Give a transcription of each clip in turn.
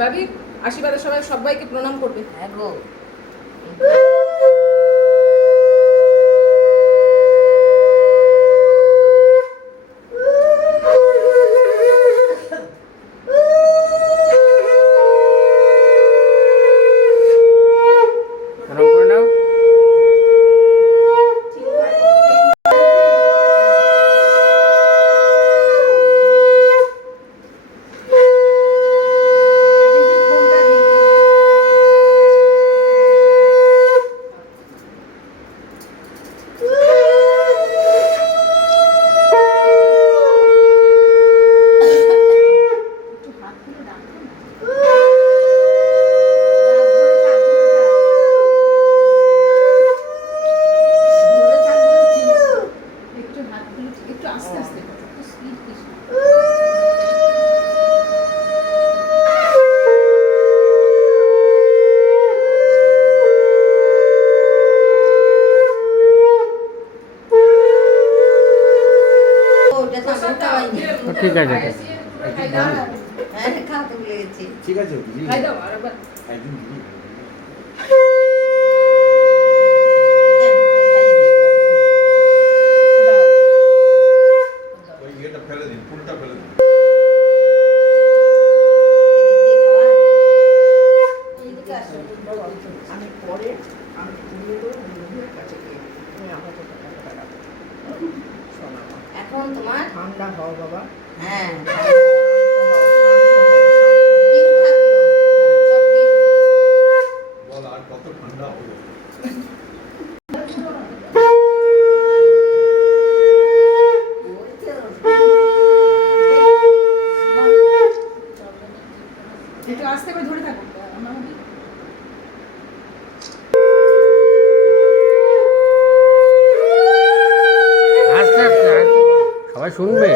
ভাবি আশীর্বাদের সবাই সবাইকে প্রণাম করবে। হ্যাঁ গো। ঠিক আছে ঠিক আছে খাই দাও আরেকবার। একদিন দিবি। ওই ইয়েটা ফেলে দিন, ফুলটা ফেলে দিন। আমি পরে আমি ঘুরিয়ে দেবো বন্ধুদের কাছে গিয়ে তুমি আমাকে টাকাটা রাখো। শোনো মা, এখন তোমার ঠান্ডা হও বাবা। হ্যাঁ বল আর কত ঠান্ডা হবে। একটু আস্তে করে ধরে থাকো। আস্তে আস্তে সবাই শুনবে।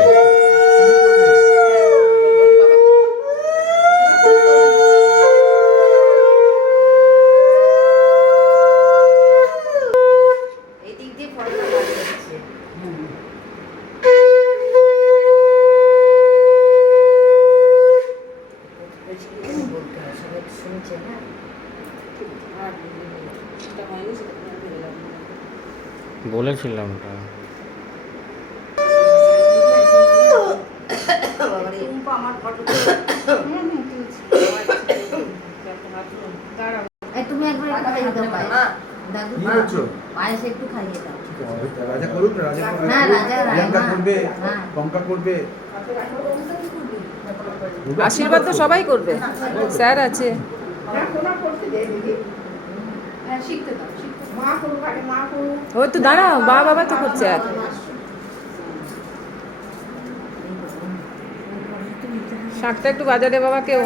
এদিক দিয়ে ফলটা বার করছে। বলতে হয়, সবাই তো শুনছে না। আর সেটা হয়নি, সেটা তোমার ভেবে লাভ নেই। বলেছিলাম ওটা। বাবারে, আমার ফটো দাঁড়াও। তুমি একবার একটু খাইয়ে দাও পায়েস। মা, দাদু কি করছো? পায়েস একটু খাইয়ে দাও। রাজা করুক, রাজা করুক। হ্যাঁ, রাজা, প্রিয়াঙ্কা হ্যাঁ। করবে, হ্যাঁ। কঙ্কা করবে। আশীর্বাদ তো সবাই করবে, স্যার আছে। শিখতে দাও, মা করুক, আগে মা করুক। ওই তো দাঁড়াও, বাবা তো করছে আর। শাকটা একটু বাজারে বাবা কেউ।